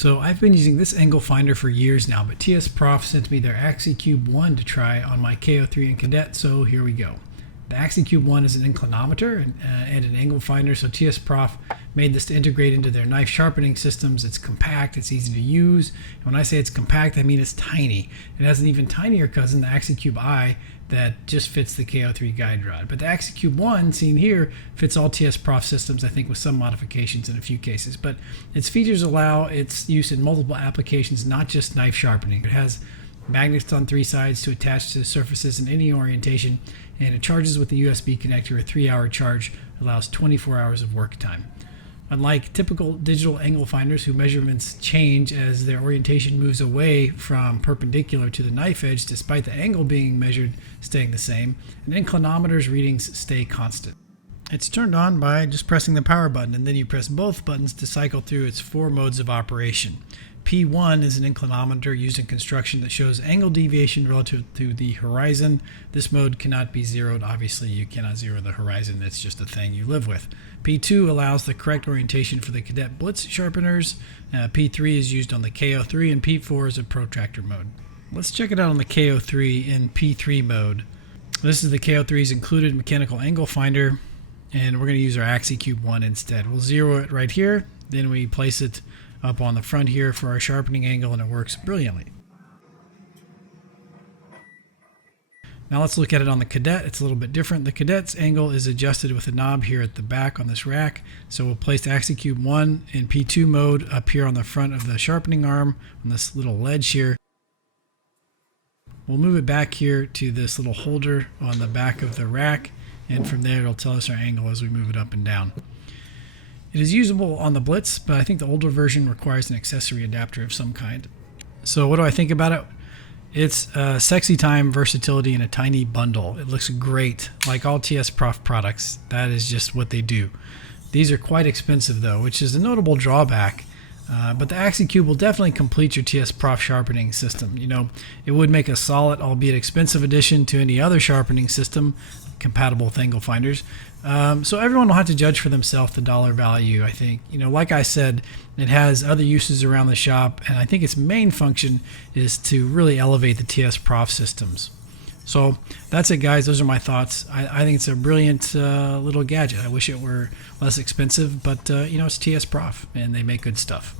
So I've been using this angle finder for years now, but TSPROF sent me their Axicube 1 to try on my KO3 and Cadet, so here we go. The Axicube 1 is an inclinometer and an angle finder, so TSPROF made this to integrate into their knife sharpening systems. It's compact, it's easy to use. And when I say it's compact, I mean it's tiny. It has an even tinier cousin, the Axicube I, that just fits the KO3 guide rod. But the Axicube 1, seen here, fits all TSPROF systems, I think with some modifications in a few cases. But its features allow its use in multiple applications, not just knife sharpening. It has magnets on 3 sides to attach to surfaces in any orientation, and it charges with the USB connector. A 3-hour charge allows 24 hours of work time. Unlike typical digital angle finders whose measurements change as their orientation moves away from perpendicular to the knife edge despite the angle being measured staying the same, an inclinometer's readings stay constant. It's turned on by just pressing the power button, and then you press both buttons to cycle through its 4 modes of operation. P1 is an inclinometer used in construction that shows angle deviation relative to the horizon. This mode cannot be zeroed. Obviously, you cannot zero the horizon. It's just a thing you live with. P2 allows the correct orientation for the Cadet Blitz sharpeners. P3 is used on the KO3, and P4 is a protractor mode. Let's check it out on the KO3 in P3 mode. This is the KO3's included mechanical angle finder, and we're going to use our Axicube 1 instead. We'll zero it right here, then we place it up on the front here for our sharpening angle, and it works brilliantly. Now let's look at it on the Cadet. It's a little bit different. The Cadet's angle is adjusted with a knob here at the back on this rack. So we'll place the Axicube 1 in P2 mode up here on the front of the sharpening arm on this little ledge here. We'll move it back here to this little holder on the back of the rack, and from there it'll tell us our angle as we move it up and down. It is usable on the Blitz, but I think the older version requires an accessory adapter of some kind. So what do I think about it? It's sexy time versatility in a tiny bundle. It looks great, like all TSPROF products. That is just what they do. These are quite expensive though, which is a notable drawback. But the Axicube will definitely complete your TSPROF sharpening system. You know, it would make a solid, albeit expensive addition to any other sharpening system compatible with angle finders. So everyone will have to judge for themselves the dollar value, I think. You know, like I said, it has other uses around the shop, and I think its main function is to really elevate the TSPROF systems. So that's it, guys. Those are my thoughts. I think it's a brilliant little gadget. I wish it were less expensive, but you know, it's TSPROF, and they make good stuff.